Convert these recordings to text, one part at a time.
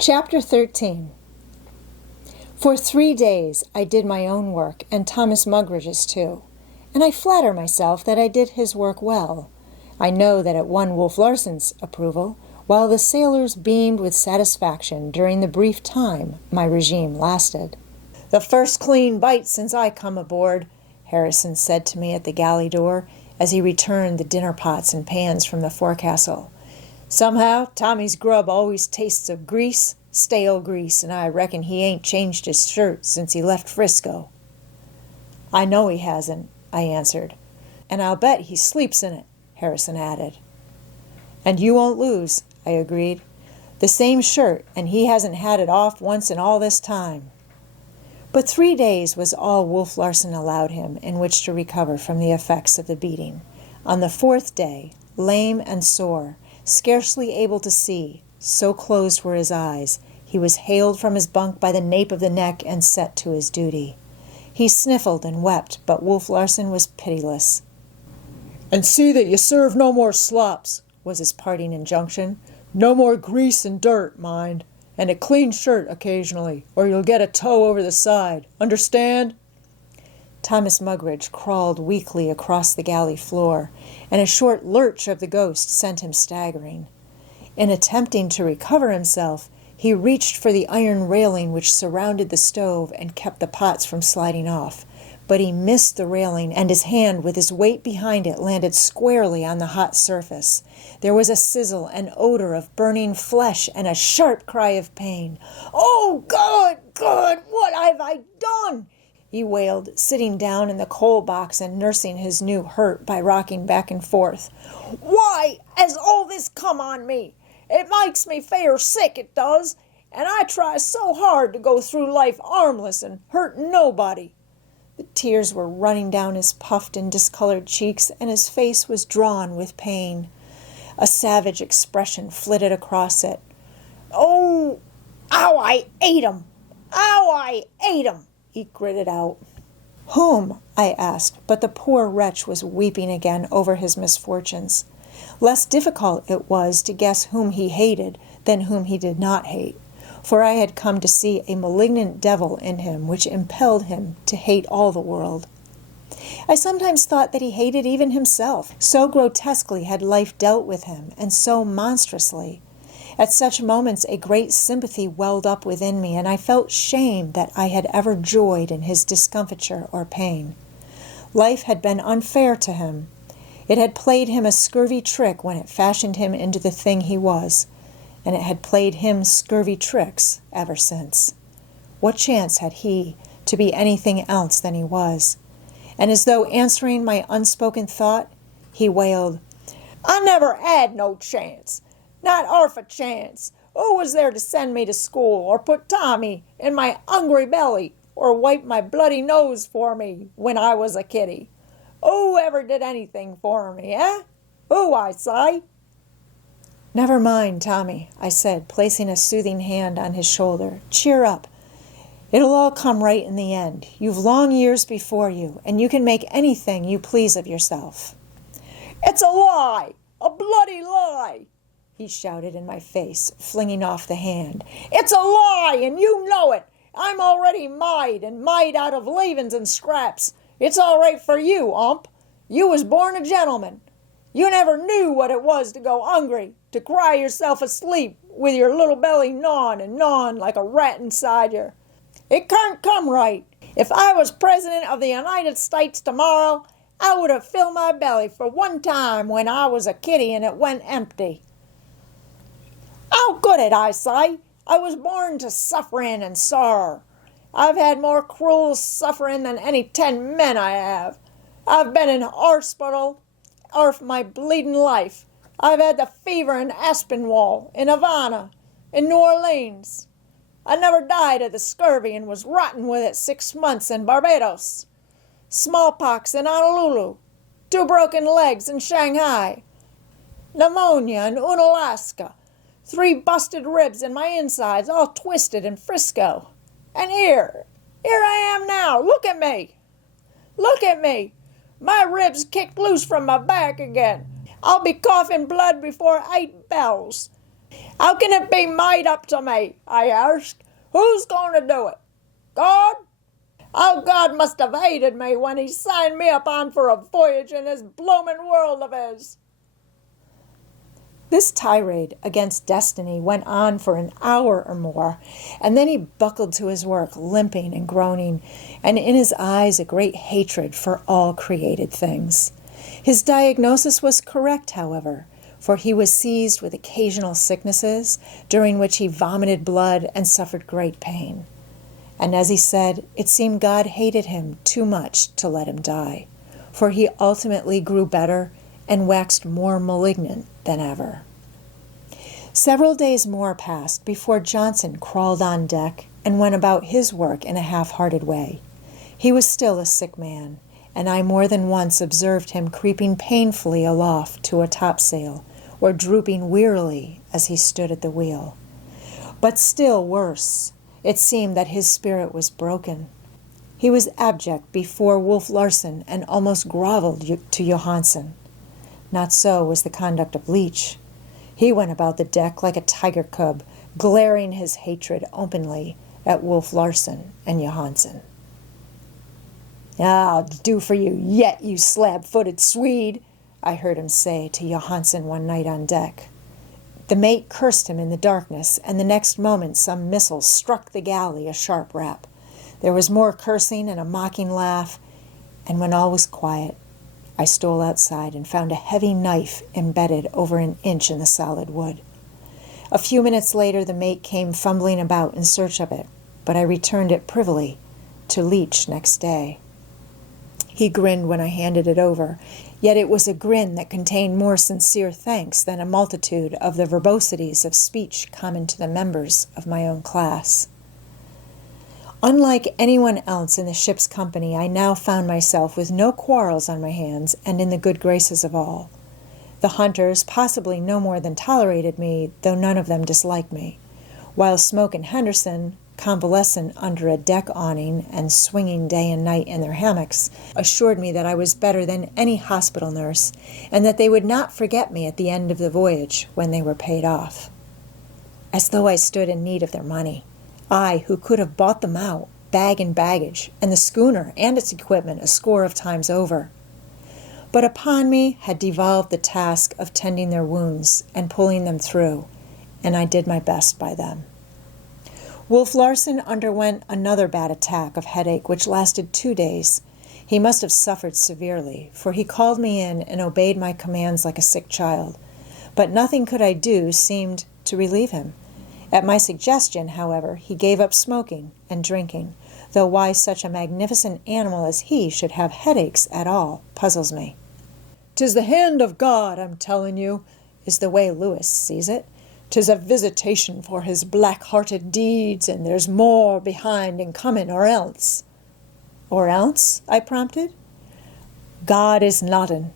Chapter 13. For 3 days I did my own work, and Thomas Mugridge's too, and I flatter myself that I did his work well. I know that it won Wolf Larson's approval, while the sailors beamed with satisfaction during the brief time my regime lasted. "The first clean bite since I come aboard," Harrison said to me at the galley door as he returned the dinner pots and pans from the forecastle. "Somehow, Tommy's grub always tastes of grease, stale grease, and I reckon he ain't changed his shirt since he left Frisco." "I know he hasn't," I answered. "And I'll bet he sleeps in it," Harrison added. "And you won't lose," I agreed. "The same shirt, and he hasn't had it off once in all this time." But 3 days was all Wolf Larson allowed him in which to recover from the effects of the beating. On the 4th day, lame and sore, scarcely able to see, so closed were his eyes, he was haled from his bunk by the nape of the neck and set to his duty. He sniffled and wept, but Wolf Larson was pitiless. "And see that you serve no more slops," was his parting injunction. "No more grease and dirt, mind, and a clean shirt occasionally, or you'll get a toe over the side. Understand?" Thomas Mugridge crawled weakly across the galley floor, and a short lurch of the ghost sent him staggering. In attempting to recover himself, he reached for the iron railing which surrounded the stove and kept the pots from sliding off, but he missed the railing, and his hand, with his weight behind it, landed squarely on the hot surface. There was a sizzle and odor of burning flesh and a sharp cry of pain. "Oh, God, God, what have I done?" he wailed, sitting down in the coal box and nursing his new hurt by rocking back and forth. "Why has all this come on me? It makes me fair sick, it does, and I try so hard to go through life armless and hurt nobody." The tears were running down his puffed and discolored cheeks, and his face was drawn with pain. A savage expression flitted across it. "Oh, ow, I ate 'em! Ow, I ate 'em!" he gritted out. "Whom?" I asked, but the poor wretch was weeping again over his misfortunes. Less difficult it was to guess whom he hated than whom he did not hate, for I had come to see a malignant devil in him which impelled him to hate all the world. I sometimes thought that he hated even himself, so grotesquely had life dealt with him, and so monstrously. At such moments a great sympathy welled up within me, and I felt shame that I had ever joyed in his discomfiture or pain. Life had been unfair to him. It had played him a scurvy trick when it fashioned him into the thing he was, and it had played him scurvy tricks ever since. What chance had he to be anything else than he was? And as though answering my unspoken thought, he wailed, "I never had no chance. Not arf a chance. Who was there to send me to school, or put Tommy in my hungry belly, or wipe my bloody nose for me when I was a kiddie? Who ever did anything for me, eh? Who, I say?" "Never mind, Tommy," I said, placing a soothing hand on his shoulder. "Cheer up. It'll all come right in the end. You've long years before you, and you can make anything you please of yourself." "It's a lie! A bloody lie!" he shouted in my face, flinging off the hand. "It's a lie, and you know it. I'm already made, and made out of leavin's and scraps. It's all right for you, Ump. You was born a gentleman. You never knew what it was to go hungry, to cry yourself asleep with your little belly gnawing and gnawing like a rat inside you. It can't come right. If I was President of the United States tomorrow, I would have filled my belly for one time when I was a kiddie and it went empty. How could it, I say? I was born to suffering and sorrow. I've had more cruel suffering than any 10 men I have. I've been in hospital arf my bleeding life. I've had the fever in Aspinwall, in Havana, in New Orleans. I never died of the scurvy and was rotten with it 6 months in Barbados. Smallpox in Honolulu. 2 broken legs in Shanghai. Pneumonia in Unalaska. 3 busted ribs in my insides, all twisted in Frisco. And here I am now. Look at me. Look at me. My ribs kicked loose from my back again. I'll be coughing blood before 8 bells. How can it be made up to me, I asked. Who's going to do it? God? Oh, God must have hated me when he signed me up on for a voyage in his bloomin' world of his. This tirade against destiny went on for an hour or more, and then he buckled to his work, limping and groaning, and in his eyes a great hatred for all created things. His diagnosis was correct, however, for he was seized with occasional sicknesses, during which he vomited blood and suffered great pain. And as he said, it seemed God hated him too much to let him die, for he ultimately grew better and waxed more malignant than ever. Several days more passed before Johnson crawled on deck and went about his work in a half-hearted way. He was still a sick man, and I more than once observed him creeping painfully aloft to a topsail, or drooping wearily as he stood at the wheel. But still worse, it seemed that his spirit was broken. He was abject before Wolf Larson and almost groveled to Johansen. Not so was the conduct of Leach. He went about the deck like a tiger cub, glaring his hatred openly at Wolf Larson and Johansen. "I'll do for you yet, you slab-footed Swede," I heard him say to Johansen one night on deck. The mate cursed him in the darkness, and the next moment some missile struck the galley a sharp rap. There was more cursing and a mocking laugh, and when all was quiet, I stole outside and found a heavy knife embedded over an inch in the solid wood. A few minutes later the mate came fumbling about in search of it, but I returned it privily to Leach next day. He grinned when I handed it over, yet it was a grin that contained more sincere thanks than a multitude of the verbosities of speech common to the members of my own class. Unlike anyone else in the ship's company, I now found myself with no quarrels on my hands and in the good graces of all. The hunters possibly no more than tolerated me, though none of them disliked me, while Smoke and Henderson, convalescent under a deck awning and swinging day and night in their hammocks, assured me that I was better than any hospital nurse, and that they would not forget me at the end of the voyage when they were paid off. As though I stood in need of their money, I who could have bought them out, bag and baggage, and the schooner and its equipment a score of times over. But upon me had devolved the task of tending their wounds and pulling them through, and I did my best by them. Wolf Larson underwent another bad attack of headache which lasted 2 days. He must have suffered severely, for he called me in and obeyed my commands like a sick child. But nothing could I do seemed to relieve him. At my suggestion, however, he gave up smoking and drinking, though why such a magnificent animal as he should have headaches at all puzzles me. "'Tis the hand of God, I'm telling you," is the way Lewis sees it. "'Tis a visitation for his black-hearted deeds, and there's more behind and coming, or else." "Or else?" I prompted. "God is nodding,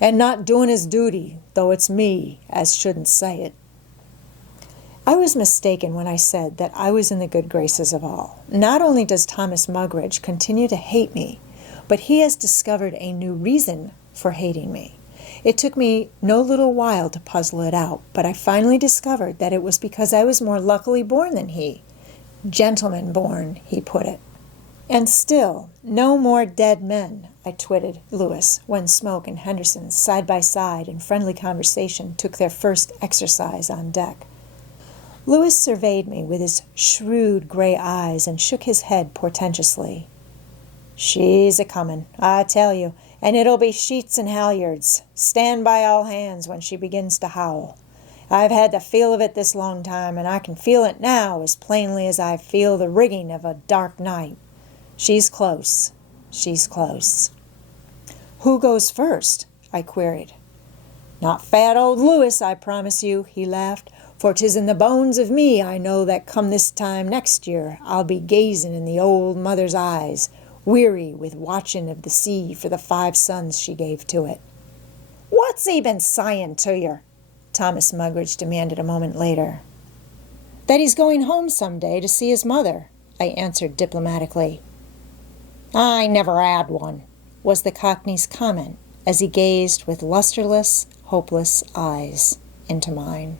and not doing his duty, though it's me as shouldn't say it." I was mistaken when I said that I was in the good graces of all. Not only does Thomas Mugridge continue to hate me, but he has discovered a new reason for hating me. It took me no little while to puzzle it out, but I finally discovered that it was because I was more luckily born than he. Gentleman born, he put it. "And still, no more dead men," I twitted Lewis when Smoke and Henderson, side by side in friendly conversation, took their first exercise on deck. Lewis surveyed me with his shrewd gray eyes and shook his head portentously. "She's a-comin', I tell you, and it'll be sheets and halyards. Stand by all hands when she begins to howl. I've had the feel of it this long time, and I can feel it now as plainly as I feel the rigging of a dark night. She's close. She's close." "Who goes first?" I queried. "Not fat old Lewis, I promise you," he laughed. "For 'tis in the bones of me I know that come this time next year I'll be gazing in the old mother's eyes, weary with watching of the sea for the 5 sons she gave to it." "What's he been sayin' to yer?" Thomas Mugridge demanded a moment later. "That he's going home some day to see his mother," I answered diplomatically. "I never 'ad one," was the Cockney's comment as he gazed with lusterless, hopeless eyes into mine.